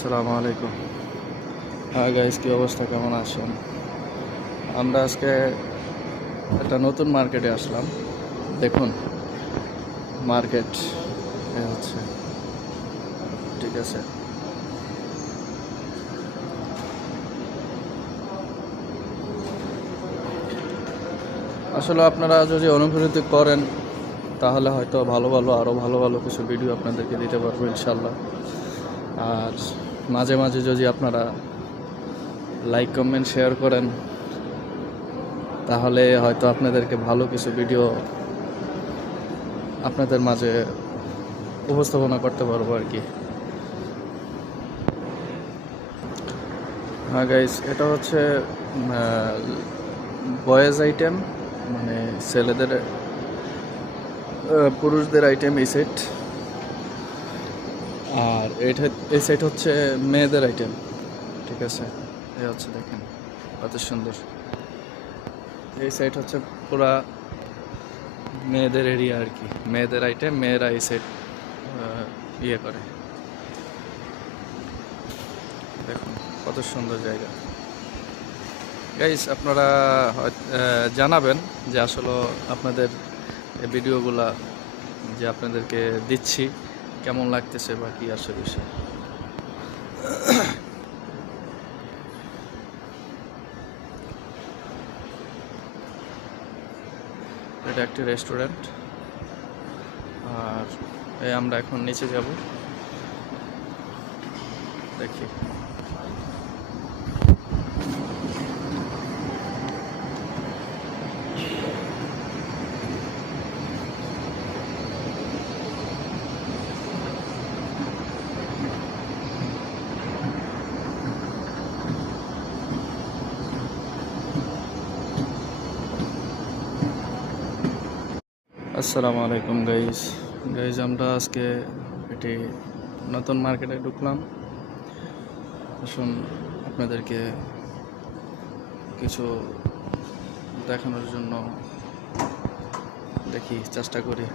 আসসালামু আলাইকুম। হ্যাঁ গাইস, কি অবস্থা, কেমন আছেন? আমরা আজকে একটা নতুন মার্কেটে আসলাম। দেখুন মার্কেট হচ্ছে, ঠিক আছে। আসলে আপনারা যদি অনুপ্রাণিত করেন তাহলে হয়তো আরও ভালো ভালো কিছু ভিডিও আপনাদেরকে দিতে পারবো ইনশাল্লাহ। আর মাঝে মাঝে যদি আপনারা লাইক কমেন্ট শেয়ার করেন তাহলে হয়তো আপনাদেরকে ভালো কিছু ভিডিও আপনাদের মাঝে উপস্থাপনা করতে পারবো আর কি। হ্যাঁ গাইস, এটা হচ্ছে বয়েজ আইটেম, মানে ছেলেদের পুরুষদের আইটেম এই সেট। আর এই সেট হচ্ছে মেয়েদের আইটেম, ঠিক আছে। এই হচ্ছে দেখেন কত সুন্দর। এই সাইড হচ্ছে পুরা মেয়েদের এরিয়া আর কি, মেয়েদের আইটেম, মেয়েরা এই সাইড ইয়ে করে। দেখুন কত সুন্দর জায়গা। গাইস, আপনারা জানাবেন যে আসলে আপনাদের এই ভিডিওগুলা যে আপনাদেরকে দিচ্ছি কেমন লাগতেছে বা কি আসে বিষয়। এটা একটি রেস্টুরেন্ট। আর আমরা এখন নিচে যাব, দেখি। আসসালামু আলাইকুম গাইজ। আমরা আজকে এটি নতুন মার্কেটে ঢুকলাম। আসুন আপনাদেরকে কিছু দেখানোর জন্য দেখি, চেষ্টা করি।